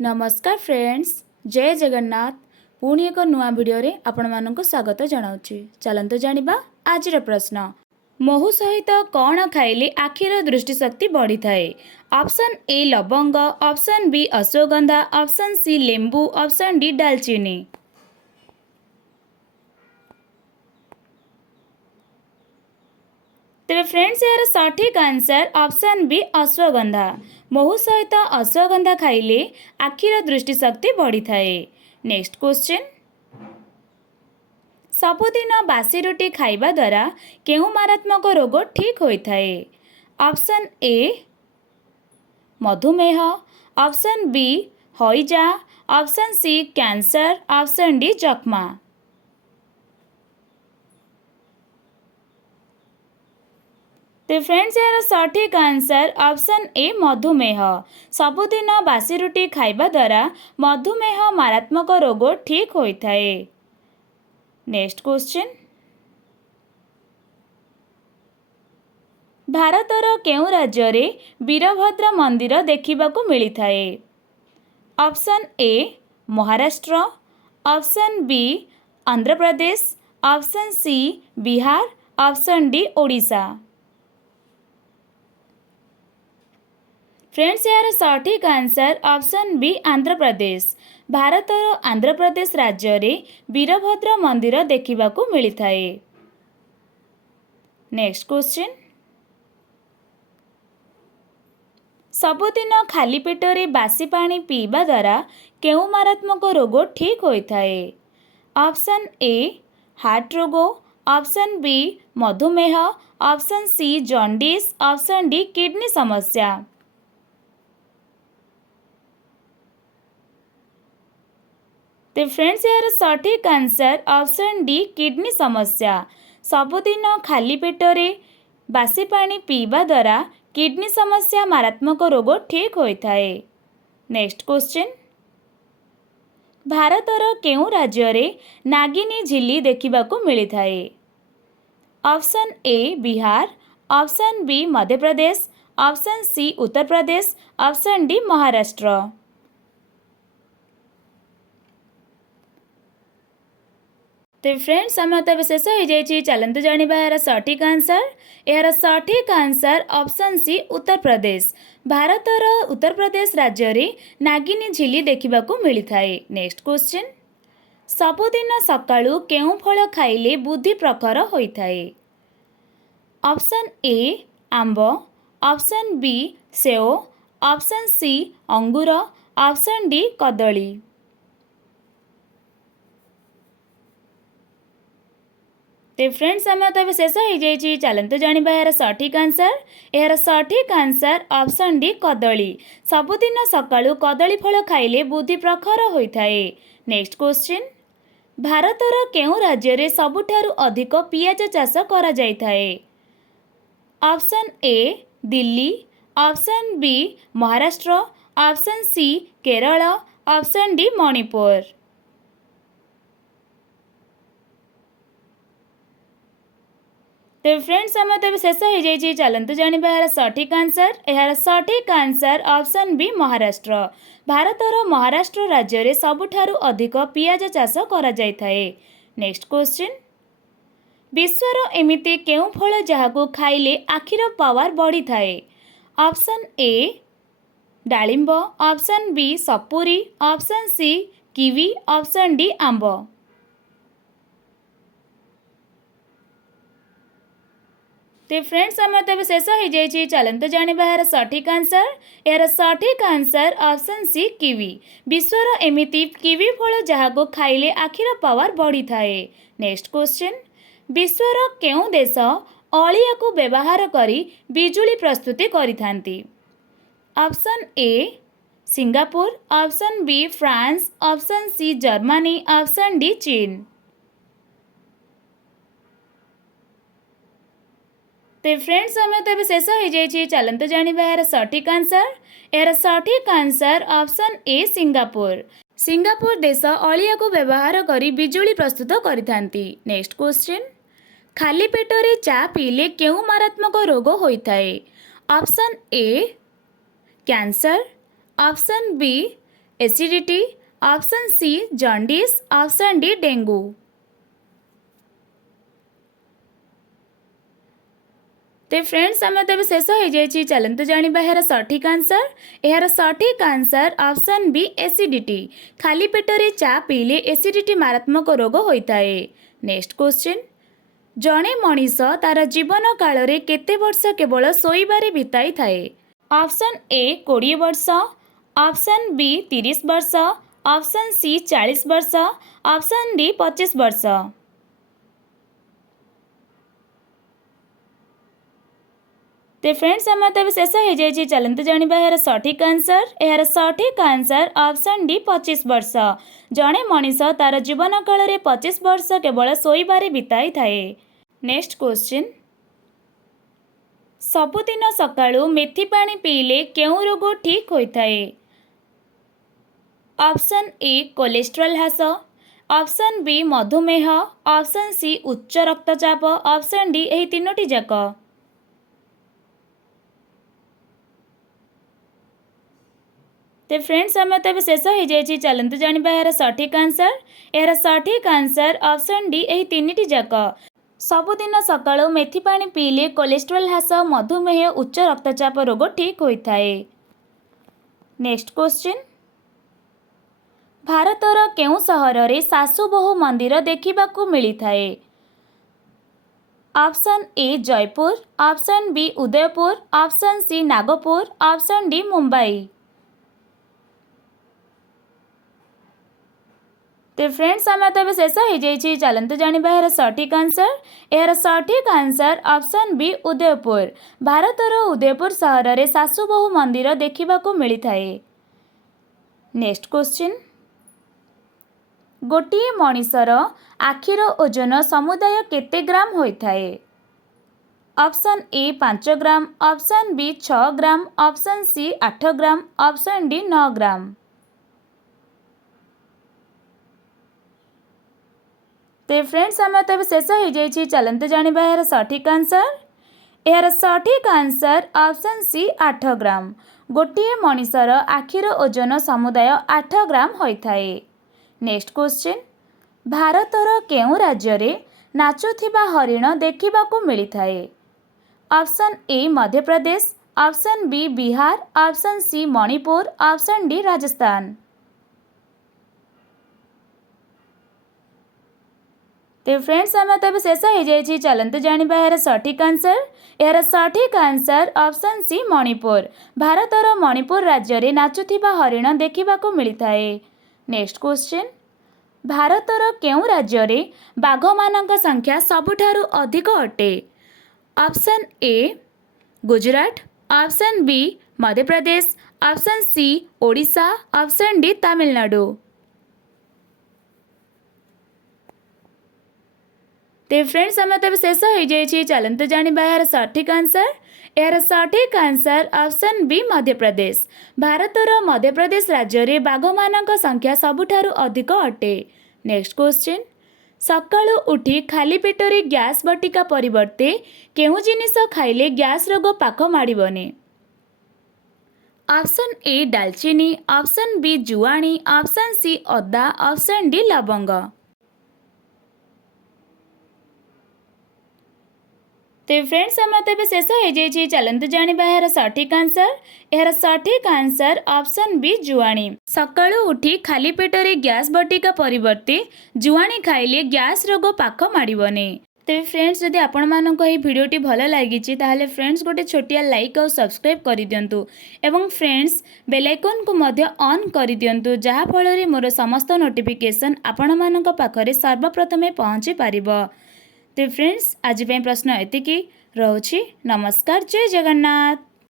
नमस्कार फ्रेंड्स, जय जगन्नाथ। पुणी एक नुआ भिडियो रे आपण मानक स्वागत जनाऊँच। चलतु जानिबा आजिर प्रश्न। महू सहित कौन खाइले आखिर दृष्टिशक्ति बढ़ी थाए? ऑप्शन ए लवंग, option B ashwagandha, option C लेंबू, ऑप्शन डी दालचीनी। तेरे फ्रेंड्स यार सठिक आंसर ऑप्शन बी अश्वगंधा। महू सहित अश्वगंधा खाइले आखिर दृष्टिशक्ति बढ़ी थाए। Next question. सबुदिन बासी रुटी खाइबा द्वारा केउ मारात्मक रोग ठीक होता है? ऑप्शन ए मधुमेह, ऑप्शन बी हईजा, option C cancer, option D जख्मा। तो फ्रेंड्स यार सठिक आंसर ऑप्शन ए मधुमेह। सबुदिन बासी रुटी खाइबा द्वारा मधुमेह मारात्मक रोग ठीक होता है। Next question. भारतर केउ राज्य रे वीरभद्र मंदिर देखिबाकू मिलिथा है? Option A Maharashtra, option B Andhra Pradesh, option C Bihar, option D Odisha. Friends यार सठिक answer option B Andhra Pradesh. भारतर आंध्र प्रदेश राज्य रे वीरभद्र मंदिर देखिबाकू मिलिथा है। Next question. सबुदिन खाली पेटरे बासी पानी पीवा द्वारा केउ मारात्मक रोग ठीक होता है? ऑप्शन ए हार्ट रोग, ऑप्शन बी मधुमेह, option C jaundice, option D kidney समस्या। तो फ्रेंड्स यार सठिक आंसर ऑप्शन डी किडनी समस्या। सबुदिन खाली पेटरे बासी पानी पीवा द्वारा किडनी समस्या मारात्मक रोग ठीक होता है। Next question. भारतर केउ राज्य रे नागिनी झिल्ली देखिबाकू मिलिथा है? Option A Bihar, option B Madhya Pradesh, option C Uttar Pradesh, option D Maharashtra. तो फ्रेंड्स समय तो शेष हो जाइए। चलतु जानिबा यार सठिक आंसर। यार सठिक आंसर ऑप्शन सी उत्तर प्रदेश। भारतर उत्तर प्रदेश राज्य रे नागिनी झिल्ली देखिबाकू मिलिथा है। Next question. सबुदिन सकाळू केउ फल खाइले बुद्धि प्रखर होता है? ऑप्शन ए आंब, ऑप्शन बी सेव, ऑप्शन सी अंगूर, ऑप्शन डी कदली। तो फ्रेंड्स समय तो शेष हो जाइए। चलतु जानिबा यार सठिक आंसर। यार सठिक आंसर ऑप्शन डी कदली। सबुदिन सकाळू कदली फल खाइले बुद्धि प्रखर होता है। Next question. भारतर केउ राज्य रे सबुठारु अधिक पियाज चाष करा जाइथा है? Option A Delhi, option B Maharashtra, option C Kerala, option D Manipur. तो फ्रेंड्स समय तो शेष हो जाइए। चलतु जानिबा यार सठिक आंसर। यार सठिक आंसर ऑप्शन बी महाराष्ट्र। भारतर महाराष्ट्र राज्य रे सबुठारु अधिक पियाज चाष करा जाइथा है। Next question. विश्वर एमिति केउ फल जहाकू खाइले आखिर पावर बढ़ी थाए? ऑप्शन ए डालिंब, ऑप्शन बी सपुरी, option C kiwi, option D आंब। तो फ्रेंड्स समय तो शेष हो जाइए। चलतु जानिबा यार सठिक आंसर। यार सठिक आंसर ऑप्शन सी किवी। विश्वर एमिति किवी फल जहाको खाइले आखिर पावर बढ़ी थाए। Next question. विश्वर केउ देश अलिया को व्यवहार करी बिजुली प्रस्तुति करिथांती? Option A Singapore, option B France, option C Germany, option D चीन। तो फ्रेंड्स समय तो शेष हो जाइए। चलतु जानिबा यार सठिक आंसर। यार सठिक answer option A Singapore. Singapore देश अलिया को व्यवहार करी बिजुली प्रस्तुत करिथांती। Next question. खाली पेटरे चा पीले केउ मारात्मक रोग होता है? Option A cancer, option B acidity, option C jaundice, option D dengue. तो फ्रेंड्स आम तो शेष हो जाए चलते जाना यार सठिक आंसर। यार सठिक आंसर ऑप्शन बी एसिडिटी। खाली पेटरे चा पीले एसिडिटी मारात्मक रोग होता है। नेक्स्ट क्वेश्चन, जड़े मनीष तार जीवन काल रे केते वर्ष केवल शोइबारे बिताई थाए? ऑप्शन ए 20 वर्ष, ऑप्शन बी 30 वर्ष, ऑप्शन सी 40 वर्ष, ऑप्शन डी 25 वर्ष। तो फ्रेंड्स आम तो शेष हो जाए चलते जाना यार सठिक आंसर। यार सठिक आंसर ऑप्शन डी 25 वर्ष। जड़े मनीष तार जीवन काल रे 25 वर्ष केवल शोइबारे बिताई थाए। नेक्स्ट क्वेश्चन, सबुदिन सकाळू मेथी पानी पीले केउं रोग ठीक होता है? ऑप्शन ए कोलेस्ट्रॉल ह्रास, ऑप्शन बी मधुमेह, ऑप्शन सी उच्च रक्तचाप, ऑप्शन डी यही तीनोटी जाक। तो फ्रेंड्स आम तो शेष हो जाए चलते जाना यार सठिक आंसर। यार सठिक आंसर ऑप्शन डी यही तीन जाक। सबुदिन सकाळू मेथी पानी पीले कोलेस्ट्रॉल ह्रास, मधुमेह, उच्च रक्तचाप रोग ठीक होता है। नेक्स्ट क्वेश्चन, भारतर केउं सहर रे सासु बहु मंदिर देखिबाकू मिलिथाए? Option A Jaipur, option B Udaipur, option C Nagpur, option D Mumbai. तो फ्रेंड्स आम तो शेष हो जाए चलते जाना यार सठिक आंसर। यार सठिक आंसर ऑप्शन बी उदयपुर। भारतर उदयपुर सहर रे सासु बहु मंदिर देखिबाकू मिलिथाए। नेक्स्ट क्वेश्चन, गोटिए मनीषर आखिर ओजन समुदाय केते ग्राम होता है? Option A 5 gram, option B 6 gram, option C 8 gram, option D 9 gram. तो फ्रेंड्स आम तो शेष हो जाए चलते जाना यार सठिक आंसर। यार सठिक आंसर ऑप्शन सी 8 ग्राम। गोटिए मनीषर आखिर ओजन समुदाय 8 ग्राम होता है। नेक्स्ट क्वेश्चन, भारतर केउं राज्य रे नाचुथिबा हरिण देखिबाकू मिलिथाए? Option A Madhya Pradesh, option B Bihar, option C Manipur, option D Rajasthan. तो फ्रेंड्स आम तो शेष हो जाए चलते जाना यार सठिक आंसर। यार सठिक आंसर ऑप्शन सी मणिपुर। भारतर मणिपुर राज्य रे नाचुथिबा हरिण देखिबाकू मिलिथाए। नेक्स्ट क्वेश्चन, भारतर केउं राज्य रे बाघ मानक संख्या सबुठारु अधिक अटे? Option A Gujarat, option B Madhya Pradesh, option C Odisha, option D Tamil Nadu. तो फ्रेंड्स आम तो शेष हो जाए चलते जाना यार सठिक आंसर। यार सठिक आंसर ऑप्शन बी मध्य प्रदेश। भारतर मध्य प्रदेश राज्य रे बाघ मानक संख्या सबुठारु अधिक अटे। नेक्स्ट क्वेश्चन, सकाळू उठी खाली पेटरे गैस बटिका परिवर्ते केउं जिनिस खाइले गैस रोग पाख माड़िबनी? ऑप्शन ए दालचीनी, ऑप्शन बी जुआणी, ऑप्शन सी अदा, ऑप्शन डी लवंग। तो फ्रेंड्स आम तो शेष हो जाए चलते जाना यार सठिक आंसर। यार सठिक आंसर ऑप्शन बी जुआणी। सकाळू उठी खाली पेटरे गैस बटिका परिवर्ते जुआणी खाइले गैस रोग पाख माड़िबनी। तो फ्रेंड्स जदि आपण मानक ये भिडियोटी भल लगी ताहले फ्रेंड्स गोटे छोटिया लाइक और सब्सक्राइब कर दियंतु एवं फ्रेंड्स बेल आइकन को मध्य ऑन कर दियंतु जहा फल रे मोर समस्त नोटिफिकेशन आपण मानक पाखरे सर्वप्रथमे पहुँची पारिबो। तो फ्रेंड्स आज प्रश्न एतिकी रहुछि। नमस्कार, जय जगन्नाथ।